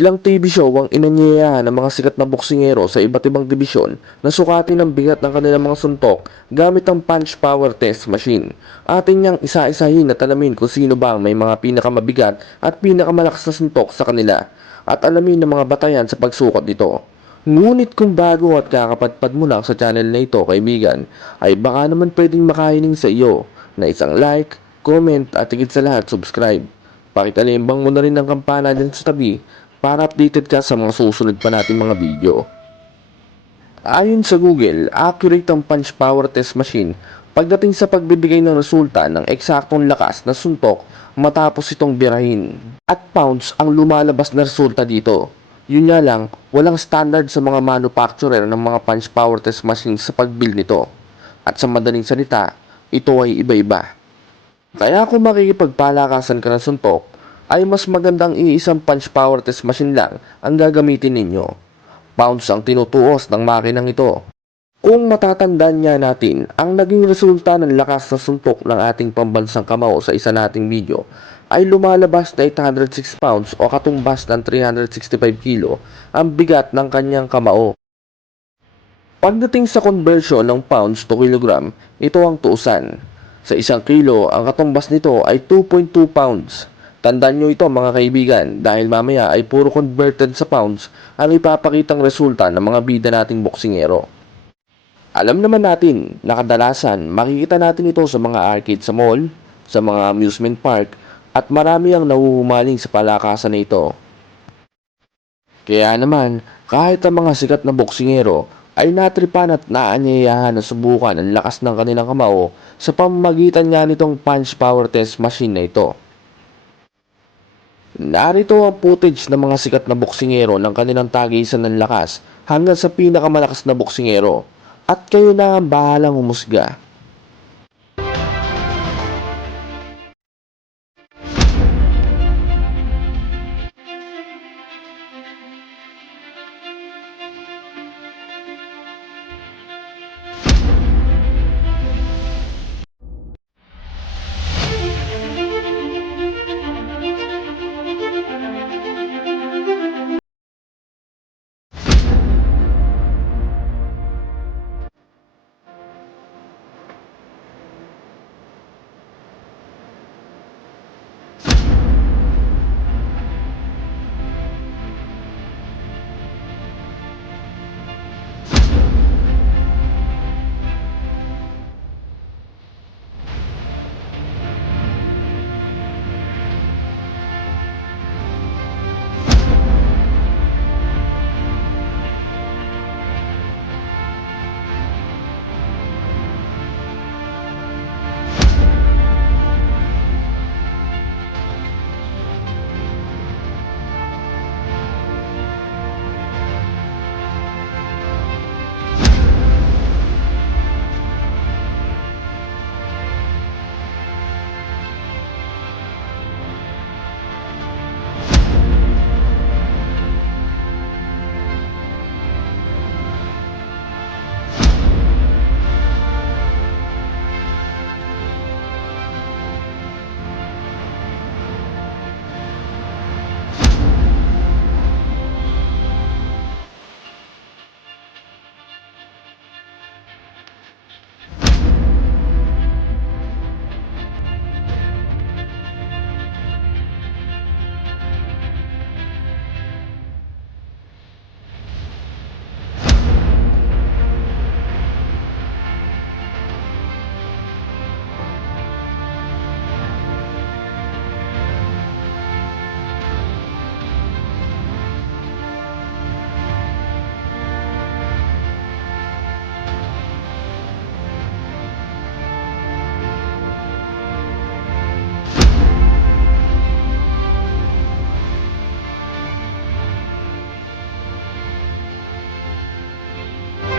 Ilang TV show ang inanyayahan ng mga sikat na boksingero sa iba't ibang dibisyon na sukatin ang bigat ng kanilang mga suntok gamit ang punch power test machine. Atin niyang isa-isahin at alamin kung sino ba ang may mga pinakamabigat at pinakamalakas na suntok sa kanila at alamin ng mga batayan sa pagsukat nito. Ngunit kung bago at kakapadpad mo lang sa channel na ito kaibigan, ay baka naman pwedeng makahiling sa iyo na isang like, comment at higit sa lahat subscribe. Pakitalimbang mo na rin ang kampana dyan sa tabi para updated ka sa mga susunod pa natin mga video. Ayon sa Google, accurate ang punch power test machine pagdating sa pagbibigay ng resulta ng eksaktong lakas na suntok matapos itong birahin. At pounds ang lumalabas na resulta dito. Yun nga lang, walang standard sa mga manufacturer ng mga punch power test machine sa pag-build nito. At sa madaling salita, ito ay iba-iba. Kaya kung makikipagpalakasan ka ng suntok, ay mas magandang iisang punch power test machine lang ang gagamitin ninyo. Pounds ang tinutuos ng makinang ito. Kung matatandaan nga natin, ang naging resulta ng lakas na suntok ng ating pambansang kamao sa isa nating video ay lumalabas na 806 pounds o katumbas ng 365 kilo ang bigat ng kanyang kamao. Pagdating sa conversion ng pounds to kilogram, ito ang tuusan. Sa isang kilo, ang katumbas nito ay 2.2 pounds. Tandaan nyo ito mga kaibigan dahil mamaya ay puro converted sa pounds ang ipapakitang resulta ng mga bida nating boksingero. Alam naman natin na kadalasan makikita natin ito sa mga arcade sa mall, sa mga amusement park at marami ang nahuhumaling sa palakasan na ito. Kaya naman, kahit ang mga sikat na boksingero ay natripan at naanyayahan na subukan ang lakas ng kanilang kamao sa pamamagitan nga nitong punch power test machine na ito. Narito ang footage ng mga sikat na boksingero ng kanilang tagisan ng lakas hanggang sa pinakamalakas na boksingero at kayo na ang bahalang humusga.